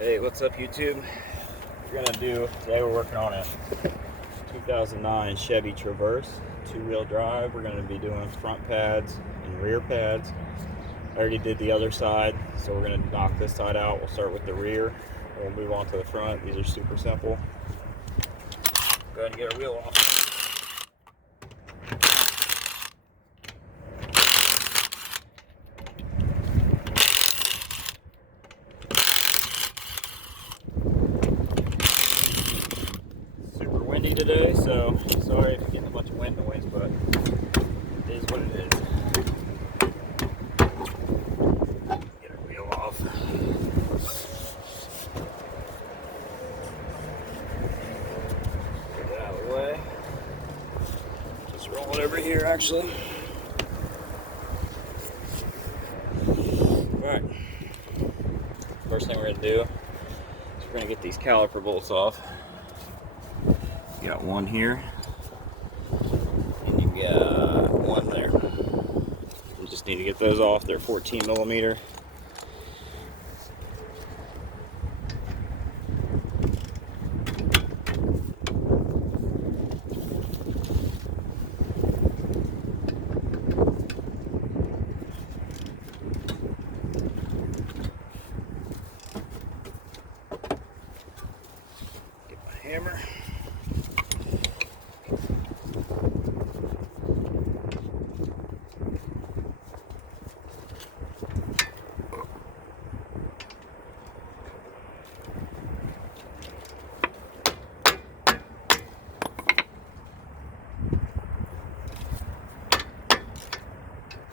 Hey, what's up YouTube? Today we're working on a 2009 Chevy Traverse, 2-wheel drive. We're going to be doing front pads and rear pads. I already did the other side, so we're going to knock this side out. We'll start with the rear, and we'll move on to the front. These are super simple. Go ahead and get our wheel off. Windy today, so sorry if you're getting a bunch of wind noise, but it is what it is. Get our wheel off. Get it out of the way. Just roll it over here, actually. Alright. First thing we're going to do is we're going to get these caliper bolts off. You got one here, and you got one there. You just need to get those off. They're 14 millimeter. Get my hammer.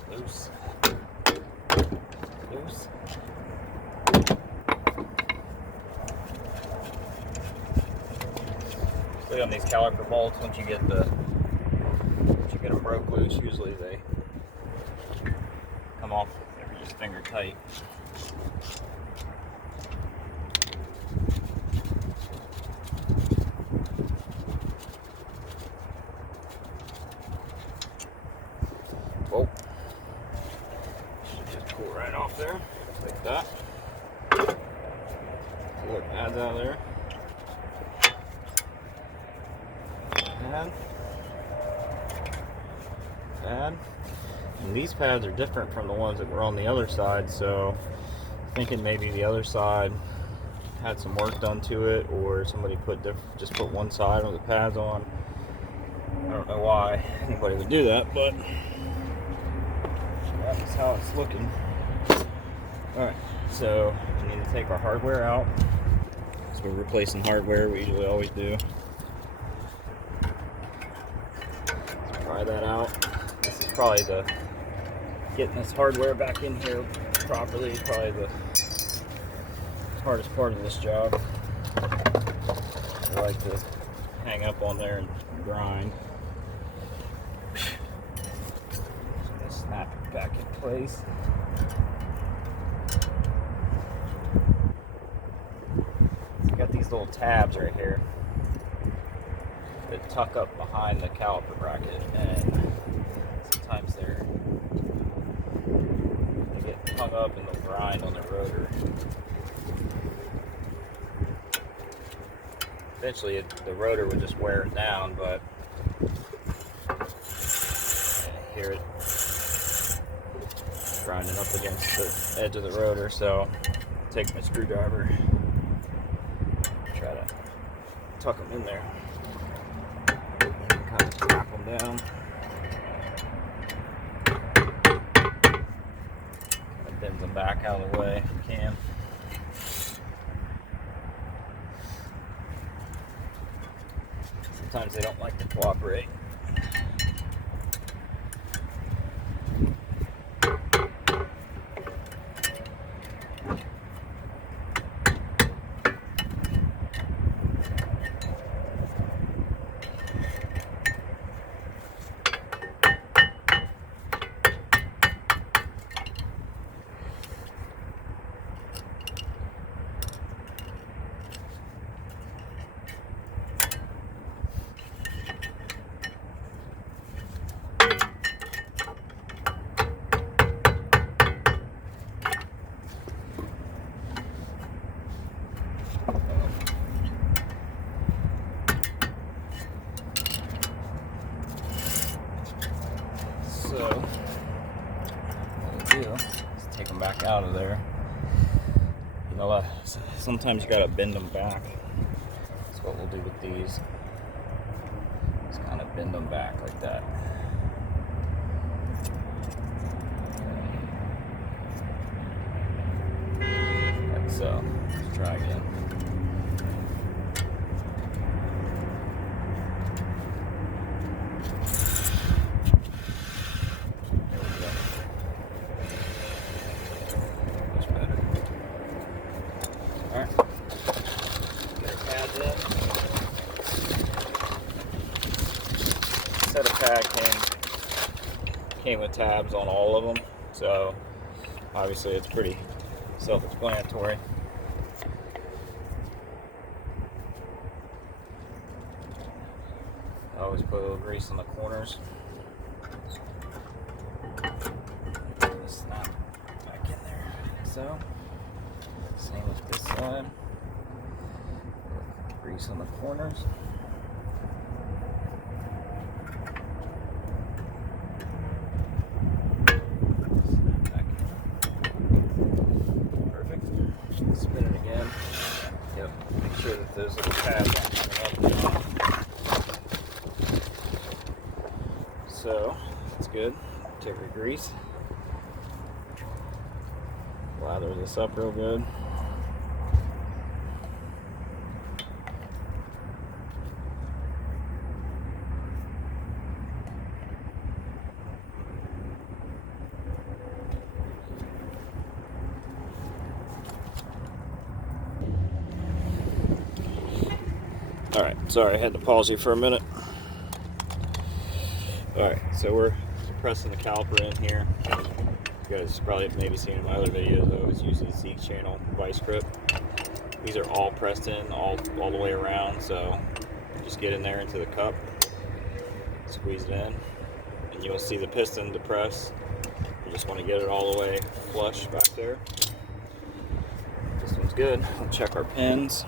Loose. Usually on these caliper bolts, once you get them broke loose, usually they come off if you're just finger tight. Whoa. Should just pull right off there, like that. Pull the pads out of there. Pad. And these pads are different from the ones that were on the other side, so I'm thinking maybe the other side had some work done to it, or somebody just put one side of the pads on. I don't know why anybody would do that, but that's how it's looking. Alright, so we need to take our hardware out. So we're replacing hardware, we usually always do. Let's pry that out. This is probably getting this hardware back in here properly is probably the hardest part of this job. I like to hang up on there and grind. Just snap it back in place. So got these little tabs right here that tuck up behind the caliper bracket, and sometimes they get hung up and they'll grind on the rotor. Eventually the rotor would just wear it down, but hear it grinding up against the edge of the rotor, so take my screwdriver, try to tuck them in there, and kind of snap them down. Bend them back out of the way if you can. Sometimes they don't like to cooperate. out of there. You know, sometimes you gotta bend them back. That's what we'll do with these. Just kind of bend them back like that. Like so. Let's try again. Alright, get our pads in. Set of pad came with tabs on all of them, so obviously it's pretty self-explanatory. I always put a little grease on the corners. Snap back in there, like so. Same with this side. Grease on the corners. Snap back in. Perfect. Spin it again. Yep. Make sure that those little tabs aren't coming up. So that's good. Take your grease. Lather this up real good. Alright, sorry, I had to pause you for a minute. Alright, so we're pressing the caliper in here. You guys probably maybe seen in my other videos, I always use the Z channel vice grip. These are all pressed in all the way around, so just get in there into the cup, squeeze it in, and you'll see the piston depress. You just want to get it all the way flush back there. This one's good. We'll check our pins.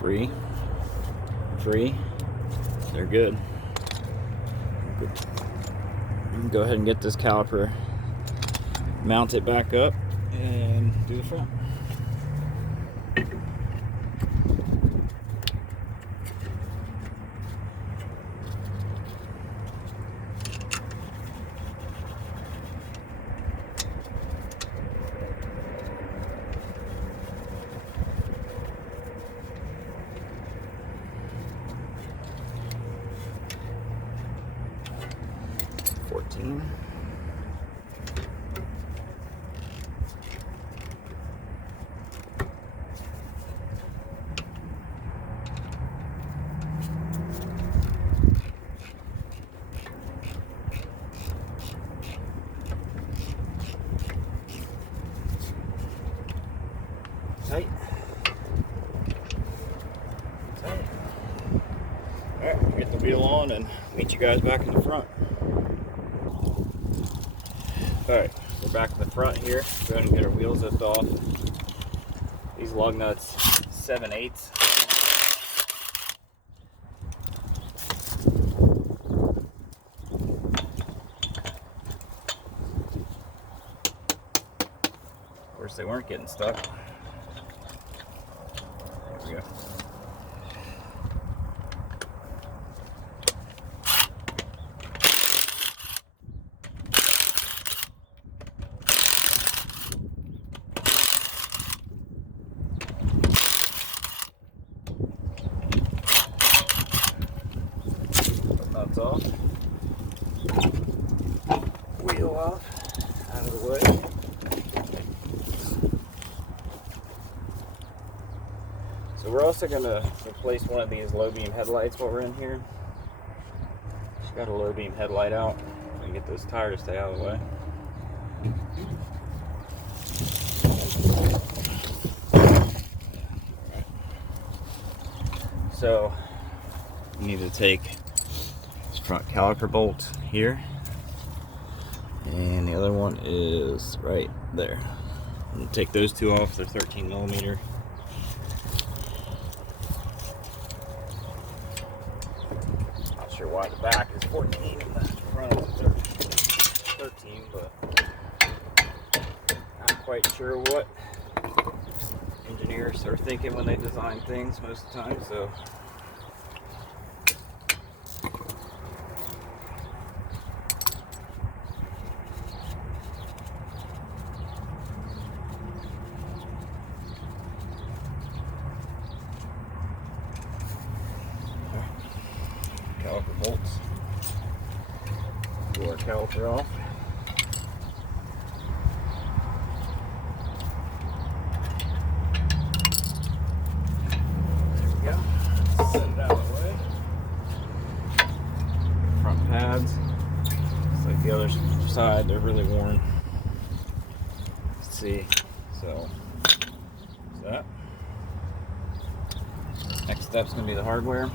Free. They're good. Go ahead and get this caliper, mount it back up, and do the front. Tight. Alright, get the wheel on and meet you guys back in the front. Alright, we're back in the front here. Go ahead and get our wheels zipped off. These lug nuts 7/8. Of course, they weren't getting stuck. There we go. Nuts off. Wheel off. Out of the way. So we're also going to replace one of these low beam headlights while we're in here. Just got a low beam headlight out and get this tire to stay out of the way. So you need to take this front caliper bolt here, and the other one is right there. I'm going to take those two off. They're 13 millimeter. Not sure why the back is 14 and the front is 13, but quite sure what engineers are thinking when they design things most of the time, so caliper bolts. Pull our caliper off. There we go. Set it out of the way. Front pads. It's like the other side, they're really worn. Let's see. So, that. Next step's going to be the hardware.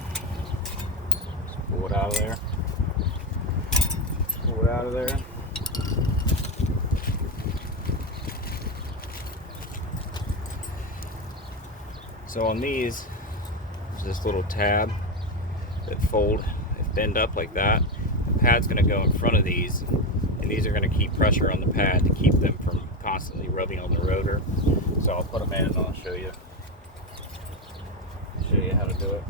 Pull it out of there. Pull it out of there. So on these, there's this little tab that fold, if bend up like that. The pad's going to go in front of these, and these are going to keep pressure on the pad to keep them from constantly rubbing on the rotor. So I'll put them in and I'll show you how to do it.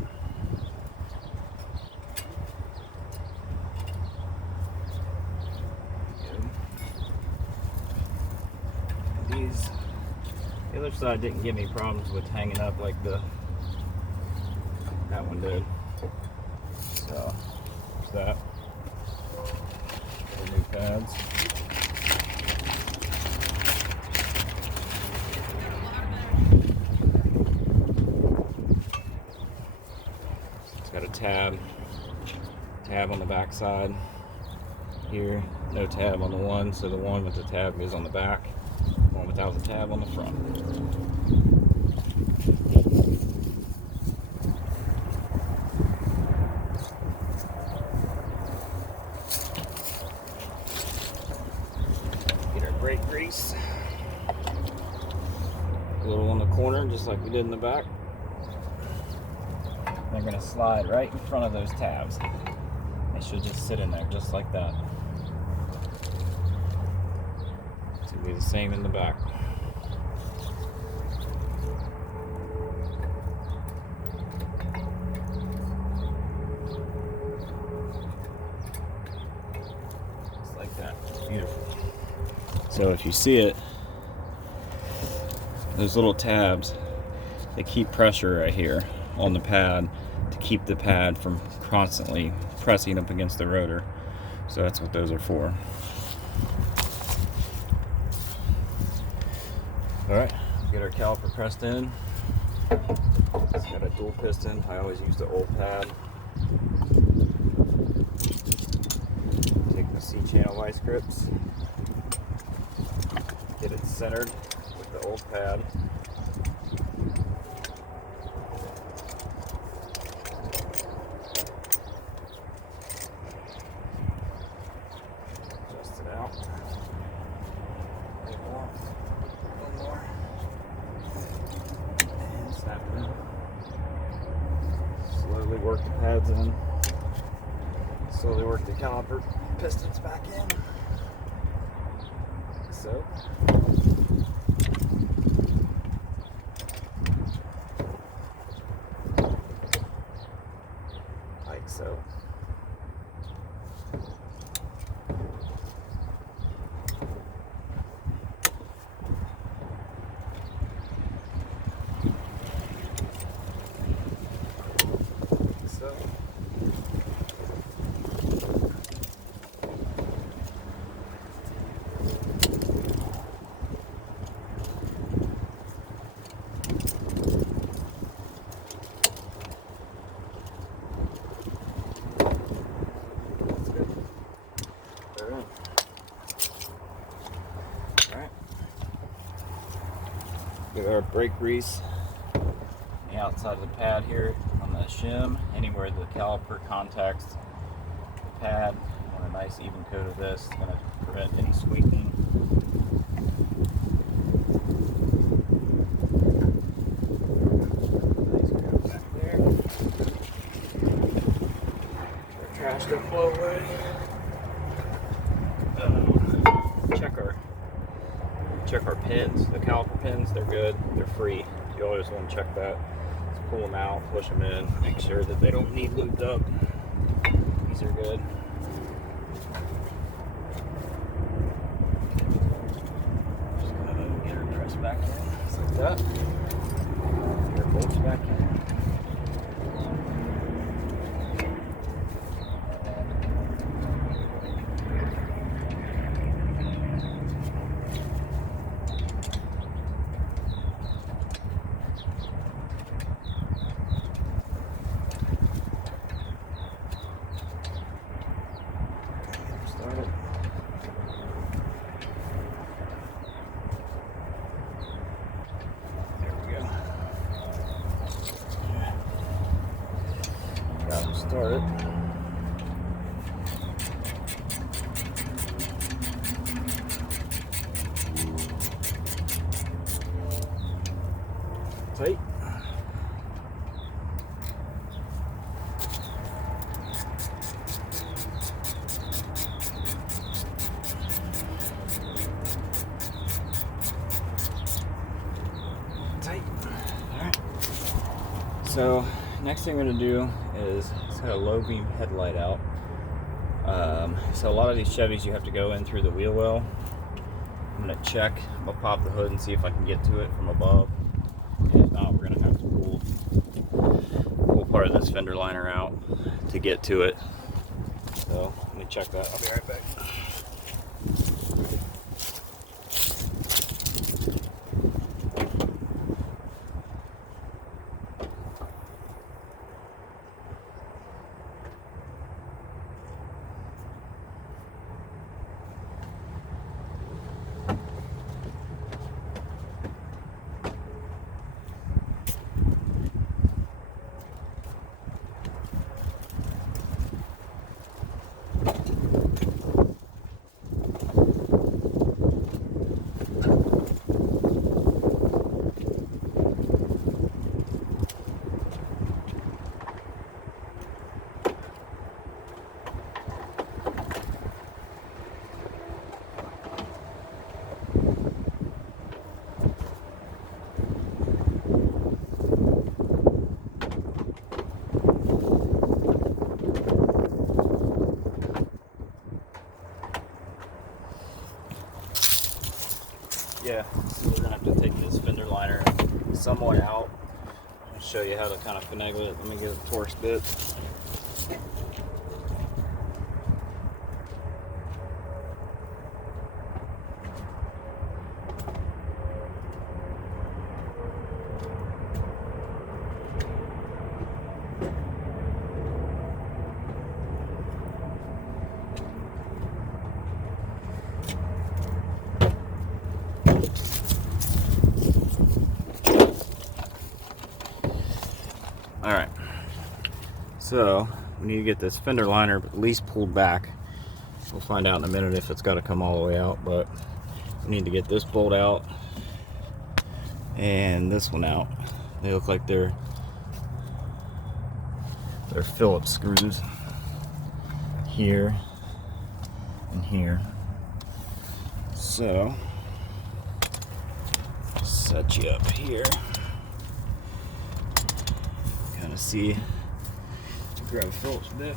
These, the other side didn't give me problems with hanging up like that one did. So there's that. The new pads. It's got a tab on the back side here. No tab on the one, so the one with the tab goes on the back. One without the tab on the front. Get our brake grease. A little on the corner, just like we did in the back. They're going to slide right in front of those tabs. They should just sit in there, just like that. It's going to be the same in the back. Just like that. Beautiful. So if you see it, those little tabs, they keep pressure right here on the pad to keep the pad from constantly pressing up against the rotor. So that's what those are for. Alright, get our caliper pressed in. It's got a dual piston. I always use the old pad. Take the C-channel vice grips. Get it centered with the old pad. Adjust it out. One more. And snap it in. Slowly work the pads in. Slowly work the caliper pistons back in. So. Like so. Get our brake grease on the outside of the pad here on the shim, anywhere the caliper contacts the pad. I want a nice even coat of this. It's going to prevent any squeaking. Nice coat back there. Our trash don't flow away. check our pins, the caliper pins. They're good. They're free. You always want to check that. Just pull them out, push them in, make sure that they don't need lubed up. These are good. Just gonna get her pressed back in, just like that. Get her bolts back in. Start it. There we go. Got it started. Tight. Tight. Alright. So next thing I'm going to do is it's got a low beam headlight out. So a lot of these Chevys you have to go in through the wheel well. I'm going to check. I'll pop the hood and see if I can get to it from above. And if not, we're going to have to pull part of this fender liner out to get to it. So let me check that. I'll be right back. Yeah, so we're gonna have to take this fender liner somewhat out. I'll show you how to kind of finagle it. Let me get a Torx bit. Alright, so we need to get this fender liner at least pulled back. We'll find out in a minute if it's got to come all the way out, but we need to get this bolt out and this one out. They look like they're Phillips screws here and here. So set you up here. Kind of see, grab a Phillips bit.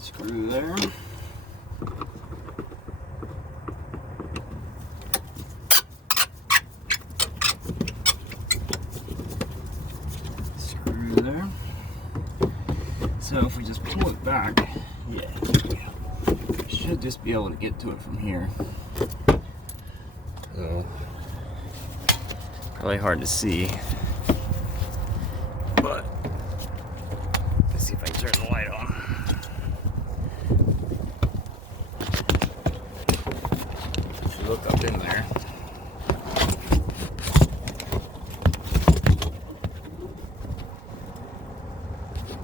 Screw there. Screw there. So if we just pull it back, yeah, should just be able to get to it from here. So probably hard to see, but let's see if I can turn the light on.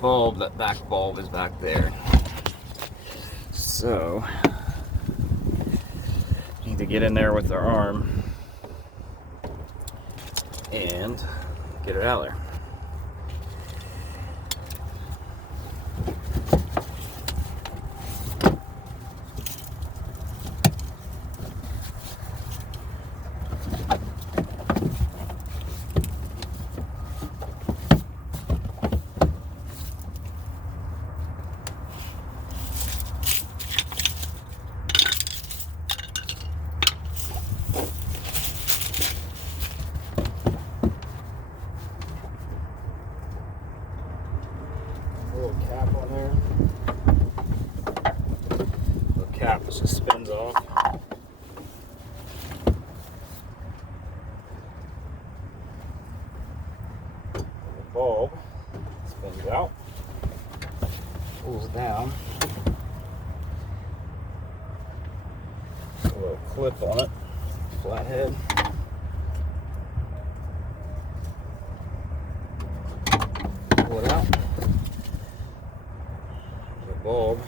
bulb, that back bulb is back there. So, need to get in there with our arm and get it out there. Little cap on there. The cap just spins off. The bulb spins out, pulls down. A little clip on it, flathead. Pull it out. Bulb.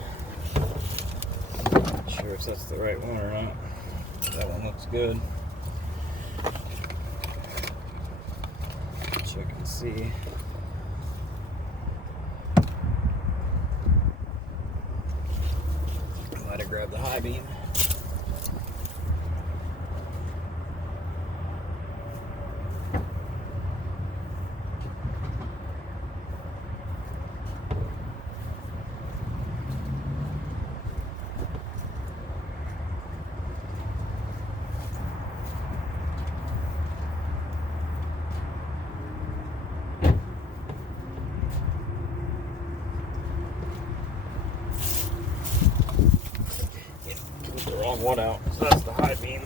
Not sure if that's the right one or not. That one looks good. Check and see. Might have grabbed the high beam. The wrong one out, so that's the high beam.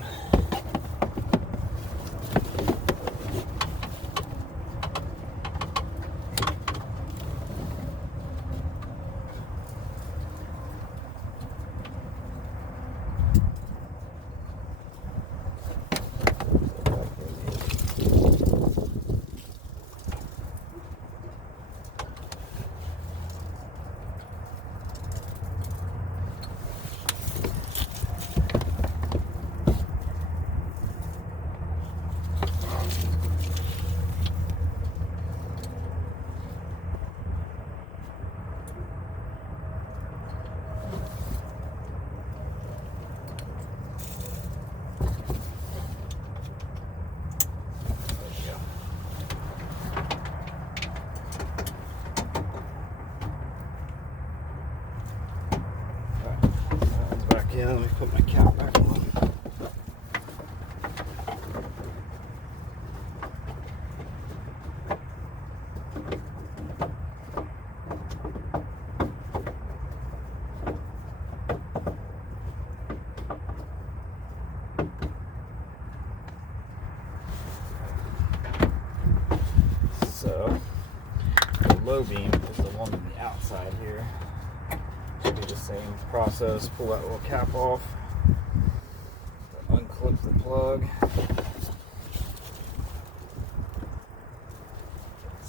Yeah, let me put my cap back on. So, the low beam is the one on the outside here. Should be the same process. Pull that little cap off, unclip the plug.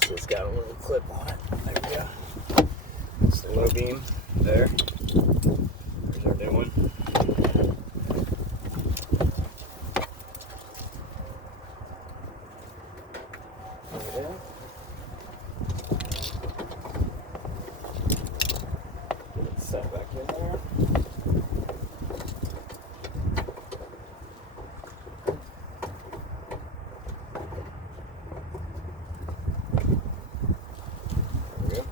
So it's got a little clip on it. There we go. It's the low beam there. There's our new one. Over there. Set back in there. There we go.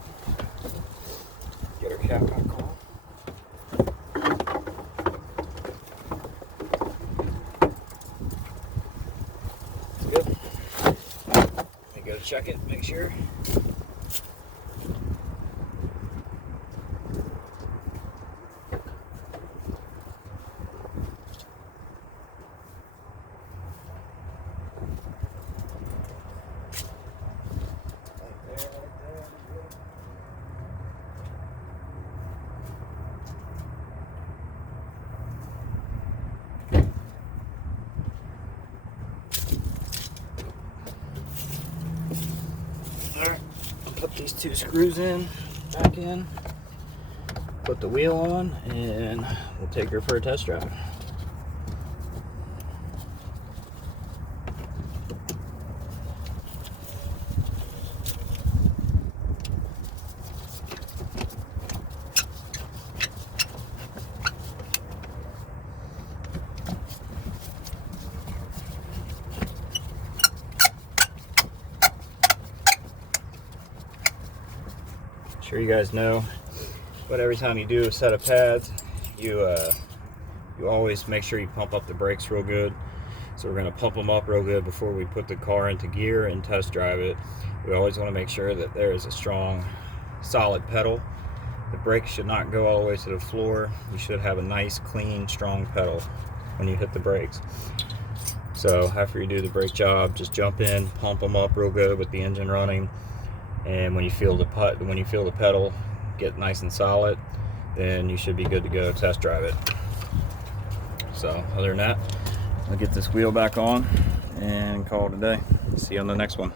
Get our cap back on. That's good. Let me go check it, make sure. Alright, I'll put these two screws in. back in, put the wheel on, and we'll take her for a test drive. Sure you guys know, but every time you do a set of pads, you always make sure you pump up the brakes real good. So we're going to pump them up real good before we put the car into gear and test drive it. We always want to make sure that there is a strong, solid pedal. The brakes should not go all the way to the floor. You should have a nice, clean, strong pedal when you hit the brakes. So after you do the brake job, just jump in, pump them up real good with the engine running. And when you feel the pedal get nice and solid, then you should be good to go test drive it. So other than that, I'll get this wheel back on and call it a day. See you on the next one.